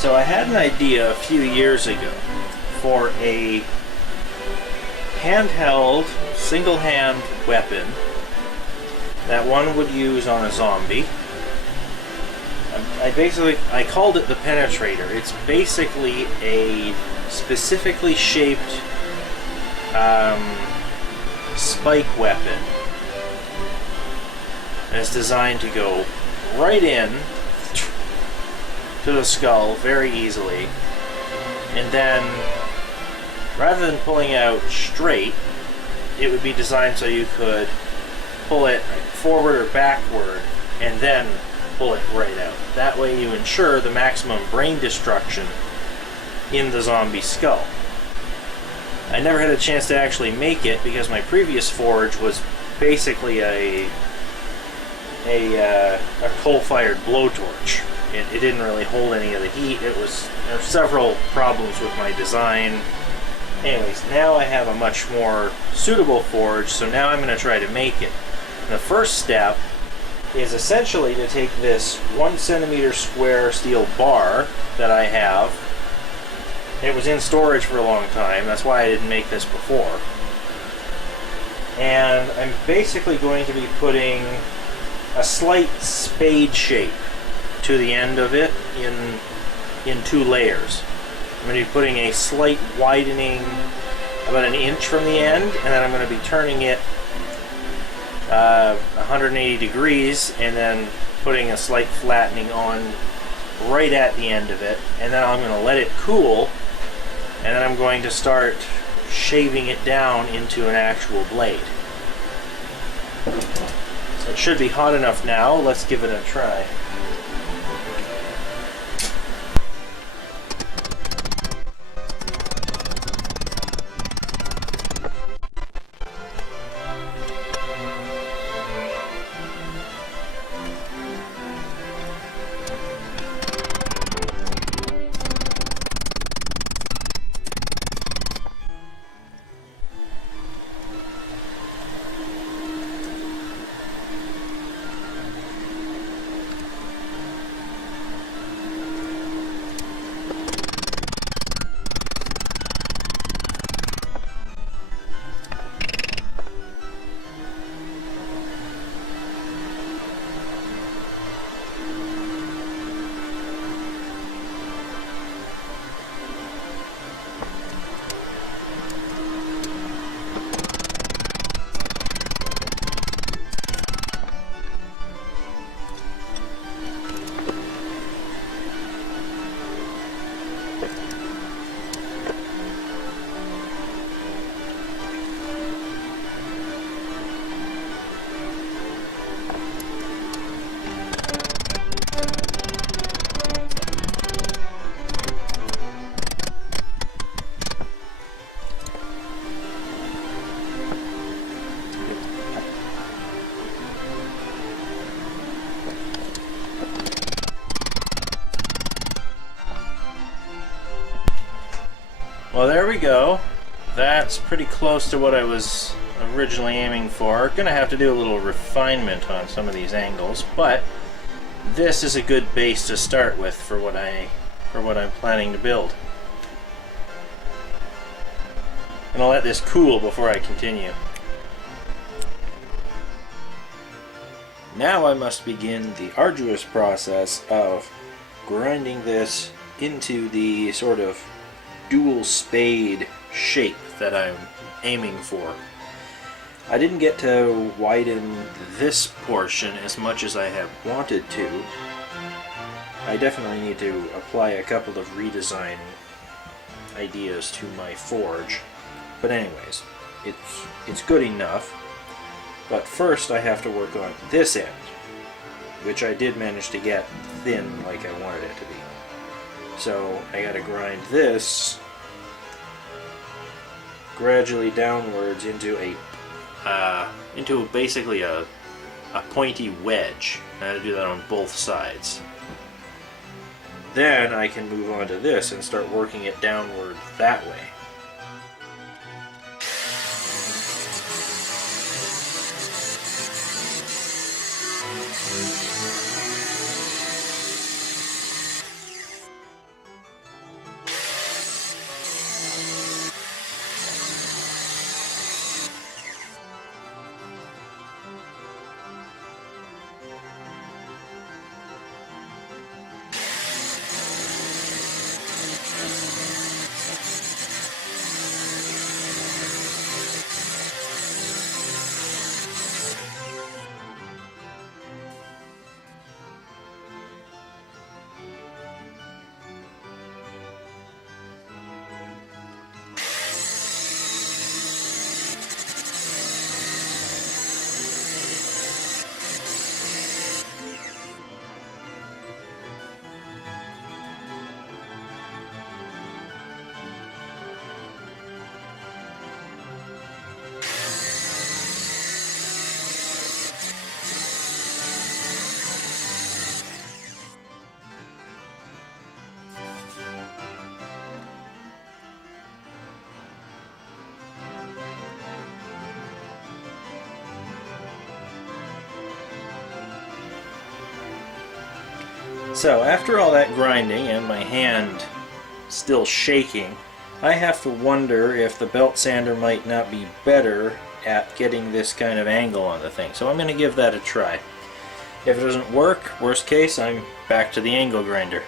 So I had an idea a few years ago for a handheld, single-hand weapon that one would use on a zombie. I called it the Penetrator. It's basically a specifically shaped spike weapon. And it's designed to go right in to the skull very easily, and then rather than pulling out straight, it would be designed so you could pull it forward or backward and then pull it right out. That way you ensure the maximum brain destruction in the zombie skull. I never had a chance to actually make it because my previous forge was basically a coal-fired blowtorch. It didn't really hold any of the heat. There were several problems with my design. Anyways, now I have a much more suitable forge, so now I'm going to try to make it. The first step is essentially to take this 1 centimeter square steel bar that I have. It was in storage for a long time, that's why I didn't make this before. And I'm basically going to be putting a slight spade shape to the end of it in 2 layers. I'm going to be putting a slight widening about 1 inch from the end, and then I'm going to be turning it 180 degrees and then putting a slight flattening on right at the end of it, and then I'm going to let it cool, and then I'm going to start shaving it down into an actual blade. So it should be hot enough now. Let's give it a try. Well, there we go. That's pretty close to what I was originally aiming for. Gonna have to do a little refinement on some of these angles, but this is a good base to start with for what I'm planning to build. And I'll let this cool before I continue. Now I must begin the arduous process of grinding this into the sort of dual spade shape that I'm aiming for. I didn't get to widen this portion as much as I have wanted to. I definitely need to apply a couple of redesign ideas to my forge. But anyways, it's good enough. But first I have to work on this end, which I did manage to get thin like I wanted it to be. So I gotta grind this gradually downwards into basically a pointy wedge. I gotta do that on both sides. Then I can move on to this and start working it downward that way. So after all that grinding and my hand still shaking, I have to wonder if the belt sander might not be better at getting this kind of angle on the thing. So I'm going to give that a try. If it doesn't work, worst case, I'm back to the angle grinder.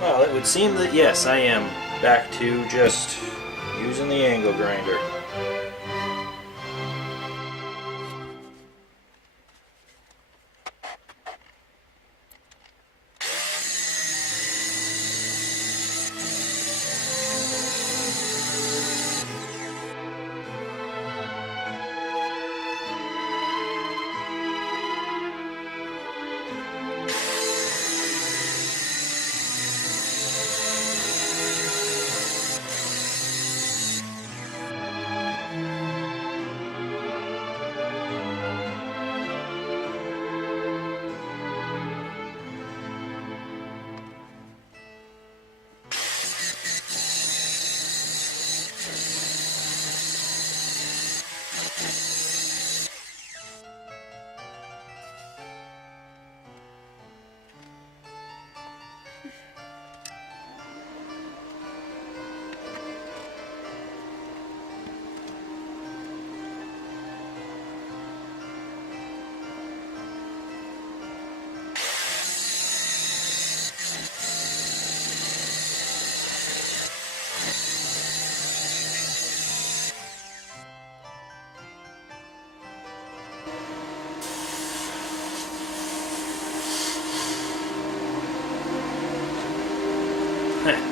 Well, it would seem that yes, I am back to just using the angle grinder.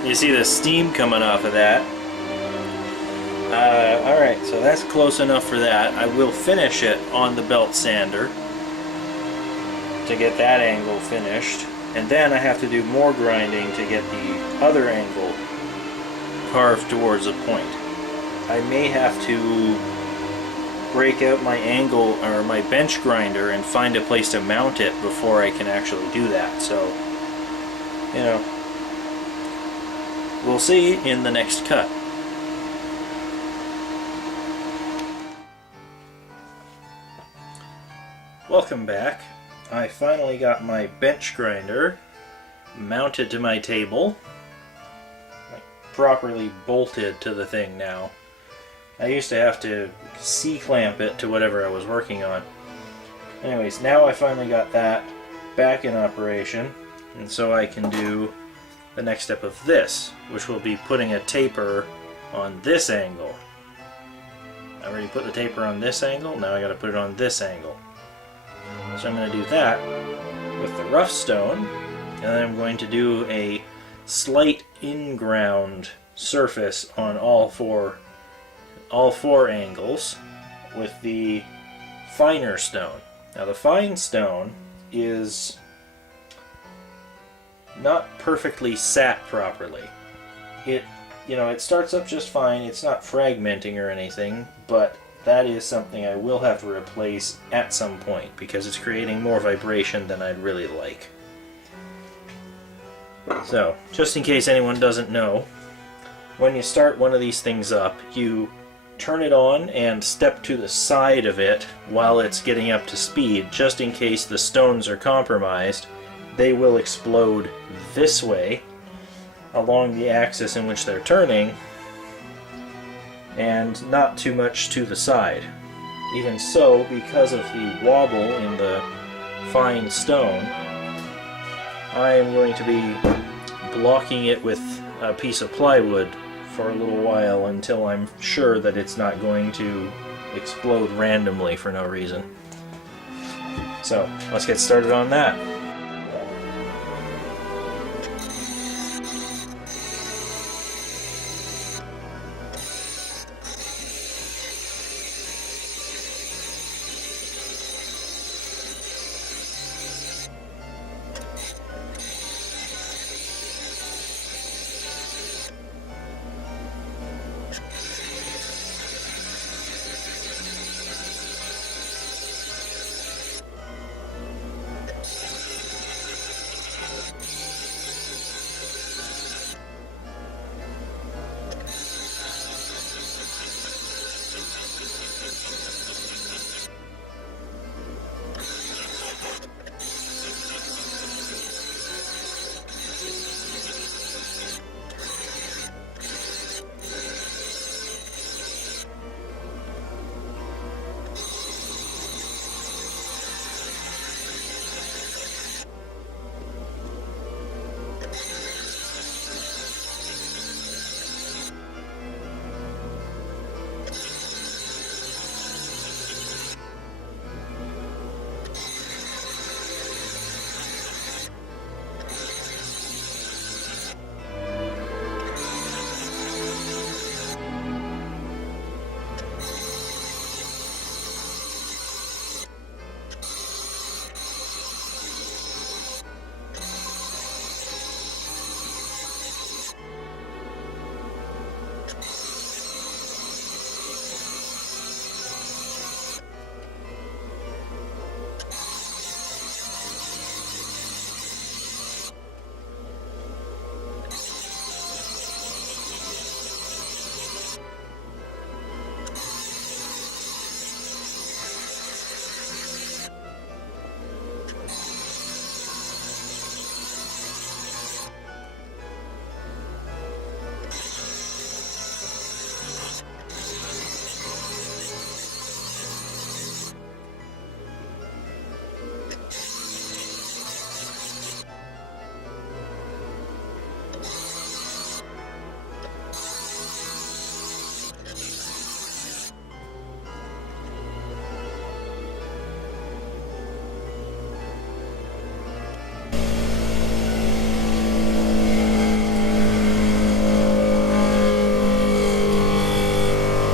You see the steam coming off of that. Alright, so that's close enough for that. I will finish it on the belt sander to get that angle finished. And then I have to do more grinding to get the other angle carved towards a point. I may have to break out my angle or my bench grinder and find a place to mount it before I can actually do that. So, you know, we'll see in the next cut. Welcome back. I finally got my bench grinder mounted to my table, like properly bolted to the thing now. I used to have to C-clamp it to whatever I was working on. Anyways, now I finally got that back in operation, and so I can do the next step of this, which will be putting a taper on this angle. I already put the taper on this angle, now I gotta put it on this angle. So I'm going to do that with the rough stone, and then I'm going to do a slight in-ground surface on all four angles with the finer stone. Now the fine stone is not perfectly sat properly. It starts up just fine, it's not fragmenting or anything, but that is something I will have to replace at some point because it's creating more vibration than I'd really like. So, just in case anyone doesn't know, when you start one of these things up, you turn it on and step to the side of it while it's getting up to speed, just in case the stones are compromised. They will explode this way along the axis in which they're turning, and not too much to the side. Even so, because of the wobble in the fine stone, I am going to be blocking it with a piece of plywood for a little while until I'm sure that it's not going to explode randomly for no reason. So, let's get started on that.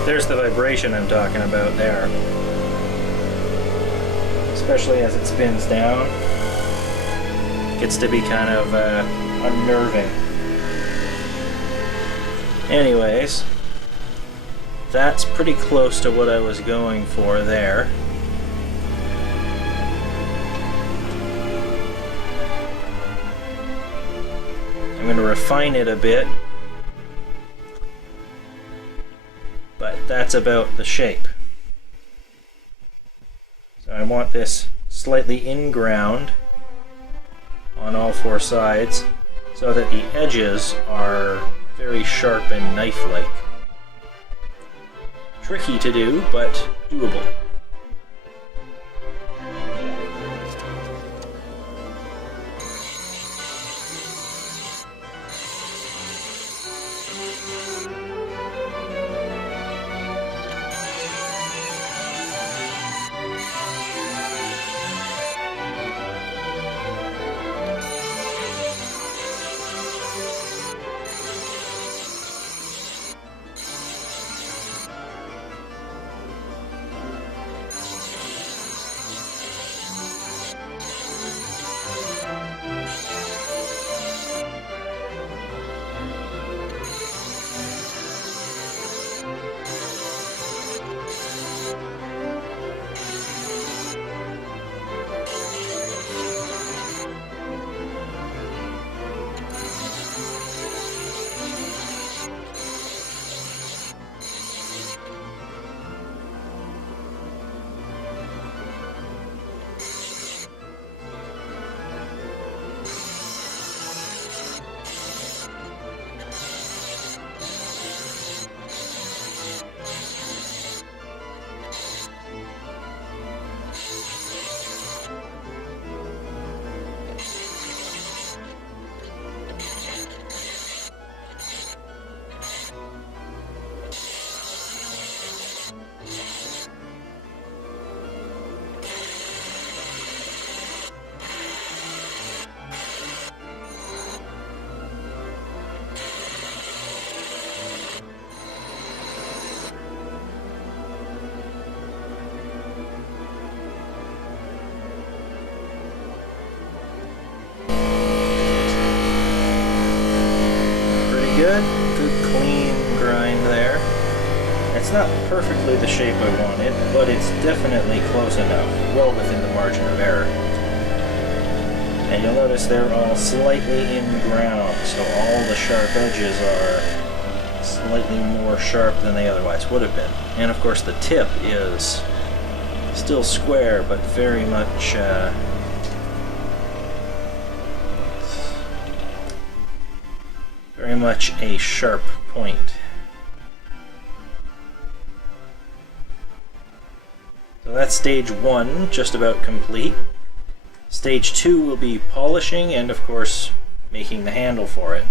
There's the vibration I'm talking about there. Especially as it spins down. Gets to be kind of unnerving. Anyways, that's pretty close to what I was going for there. I'm going to refine it a bit. But that's about the shape. So I want this slightly in-ground on all four sides so that the edges are very sharp and knife-like. Tricky to do, but doable. It's not perfectly the shape I wanted, but it's definitely close enough, well within the margin of error. And you'll notice they're all slightly in ground, so all the sharp edges are slightly more sharp than they otherwise would have been. And of course the tip is still square, but very much a sharp point. So that's stage 1, just about complete. Stage 2 will be polishing and of course making the handle for it.